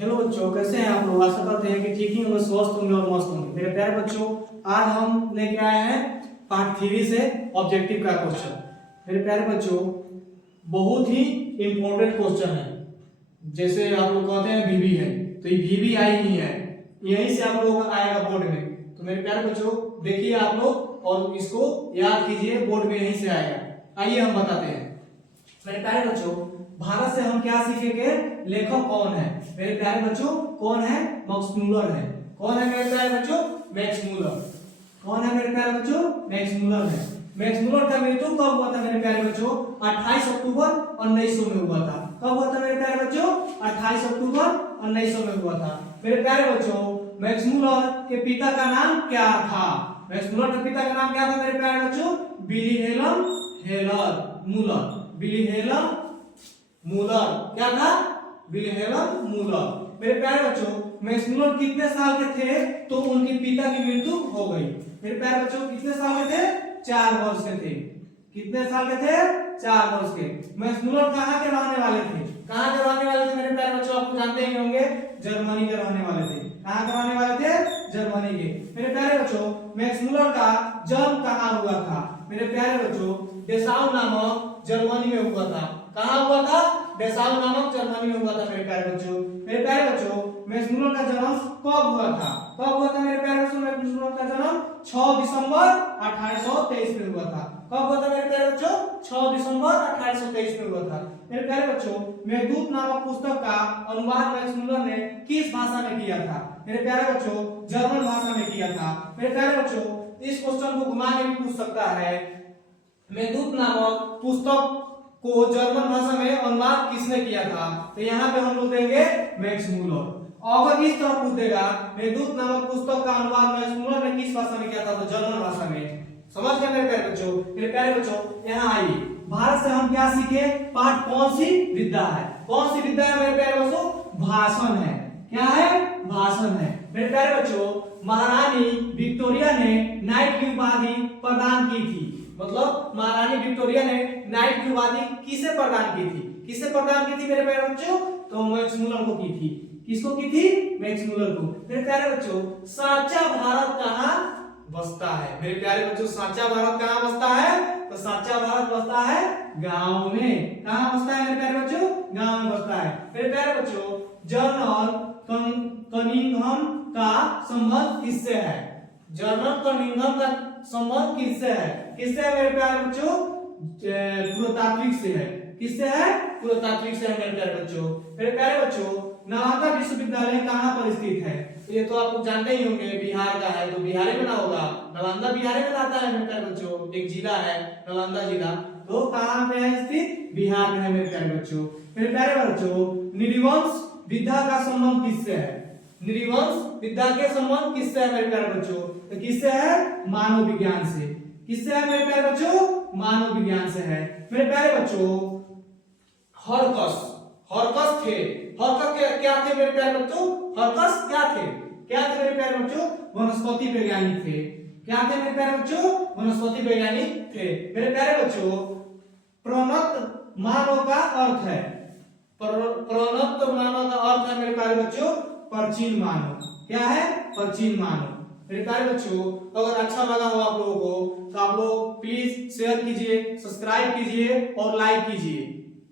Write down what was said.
Hello बच्चों, कैसे हैं आप लोग। आशा करते हैं कि ठीक ही होंगे, स्वस्थ होंगे और मस्त होंगे। मेरे प्यारे बच्चों, आज हम लेके आए हैं पार्ट 3 से ऑब्जेक्टिव का क्वेश्चन। मेरे प्यारे बच्चों, बहुत ही इंपॉर्टेंट क्वेश्चन है। जैसे आप लोग कहते हैं वीवी है, तो ये वीवी आई ही है, यहीं से आप लोगों का आएगा बोर्ड में। तो मेरे प्यारे बच्चों, देखिए आप लोग और इसको याद कीजिए, बोर्ड में यहीं से आएगा। आइए हम बताते हैं। मेरे प्यारे बच्चों, भारत से हम क्या सीखेंगे, लेखक कौन है। मेरे प्यारे बच्चों, कौन है, मैक्स मूलर है। कौन है मेरे प्यारे बच्चों, मैक्स मूलर। कौन है मेरे प्यारे बच्चों, मैक्स मूलर है। मैक्स मूलर का मृत्यु कब हुआ था मेरे प्यारे बच्चों, 28 अक्टूबर 1900 में हुआ था। कब हुआ था मेरे प्यारे बच्चों, 28 अक्टूबर 1900 में हुआ था। मेरे प्यारे बच्चों, मैक्स मूलर के पिता का नाम क्या था। मैक्स मूलर के पिता का नाम क्या था मेरे प्यारे बच्चों, विल्हेल्म हेलर मूलर। विल्हेल्म मूलर क्या था, विल्हेल्म मूलर। मेरे प्यारे बच्चों, मैक्स मूलर कितने साल के थे तो उनके पिता की मृत्यु हो गई। मेरे प्यारे बच्चों, कितने साल के थे, 4 वर्ष के थे। कितने साल के थे, 4 वर्ष के। मैक्स मूलर कहाँ के रहने वाले थे, कहाँ के रहने वाले थे मेरे प्यारे बच्चों, आपको जानते ही होंगे, जर्मनी के रहने वाले थे। कहाँ के रहने वाले थे, जर्मनी के। मेरे प्यारे बच्चों, मैक्स मूलर का जन्म कहाँ हुआ था। मेरे प्यारे बच्चों, डेसाउ नामक जर्मनी में हुआ था। कहाँ हुआ था, डेसाउ नामक जर्मनी में हुआ था। मेरे प्यारे बच्चों, मेरे प्यारे बच्चों, मैक्स मूलर का जन्म कब हुआ था, कब हुआ था मेरे प्यारे बच्चों, मैक्स मूलर का जन्म 6 दिसंबर 1823 में हुआ था। कब हुआ था मेरे प्यारे बच्चों, 6 दिसंबर 1823 में हुआ था। मेरे प्यारे बच्चों, मेघदूत नामक पुस्तक का अनुवाद मैक्स मूलर ने किस भाषा में किया था। मेरे प्यारे बच्चों, जर्मन भाषा में किया था। मेरे प्यारे बच्चों, इस क्वेश्चन को घुमा के भी पूछ सकता है, मेघदूत नामक पुस्तक को जर्मन भाषा में अनुवाद किसने किया था। तो यहाँ पे हम लोग देंगे मैक्स मूलर। अगर इस तरह पूछ देगा, मेघदूत नामक पुस्तक का अनुवाद मैक्स मूलर ने किस भाषा में किया था, तो जर्मन भाषा में। समझ गए मेरे प्यारे बच्चों। मेरे प्यारे बच्चों, यहाँ आइए, भारत से हम क्या सीखे, पाठ कौन सी विद्या है। कौन सी विद्या है मेरे प्यारे बच्चों, भाषण है। क्या है, भाषण है। मेरे प्यारे बच्चों, महारानी विक्टोरिया ने नाइट की उपाधि प्रदान की थी। मतलब महारानी विक्टोरिया ने नाइट की उपाधि किसे प्रदान की थी, किसे प्रदान की थी मेरे प्यारे बच्चों, तो मैक्स मूलर को की थी। किसको की थी, मैक्स मूलर को। मेरे प्यारे बच्चों, साचा भारत कहाँ बसता है। मेरे प्यारे बच्चों, साचा भारत कहाँ बसता है, तो साचा भारत बसता है गांव में। कहाँ बसता है मेरे प्यारे बच्चों, गांव में बसता है। मेरे प्यारे बच्चों, जनरल कनिंघम का संबंध किससे है। जनरल कनिंघम का संबंध किससे है, किससे है मेरे प्यारे बच्चों, पुरातात्विक से है। किससे है, पुरातात्विक से है मेरे प्यारे बच्चों। मेरे प्यारे बच्चों, नालंदा विश्वविद्यालय कहाँ पर स्थित है। ये तो आप लोग जानते ही होंगे, बिहार का है, तो बिहार में ना होगा, नालंदा बिहार में आता है मेरे प्यारे बच्चों। एक जिला है नालंदा जिला, तो कहाँ पे है स्थित, बिहार में है मेरे प्यारे बच्चों। मेरे प्यारे बच्चों, निर्वंश विद्या का संबंध किससे है। निर्वंश विद्या के संबंध किससे है मेरे प्यारे बच्चों, तो किससे है, मानव विज्ञान से। किससे है मेरे प्यारे बच्चों, मानव विज्ञान से है। मेरे प्यारे बच्चों, हरकस, हरकस थे, हरकस क्या थे मेरे प्यारे बच्चों, हरकस क्या थे, क्या थे मेरे प्यारे बच्चों, वनस्पति वैज्ञानिक थे। क्या थे मेरे प्यारे बच्चों, वनस्पति वैज्ञानिक थे। मेरे प्यारे बच्चों, प्रोन्नत मानव का अर्थ है, प्रोन्नत मानव का अर्थ है मेरे प्यारे बच्चों, प्राचीन मानव। क्या है, प्राचीन मानव। मेरे प्यारे बच्चों, अगर अच्छा लगा हो आप लोगों को, तो आप लोग प्लीज शेयर कीजिए, सब्सक्राइब कीजिए और लाइक कीजिए।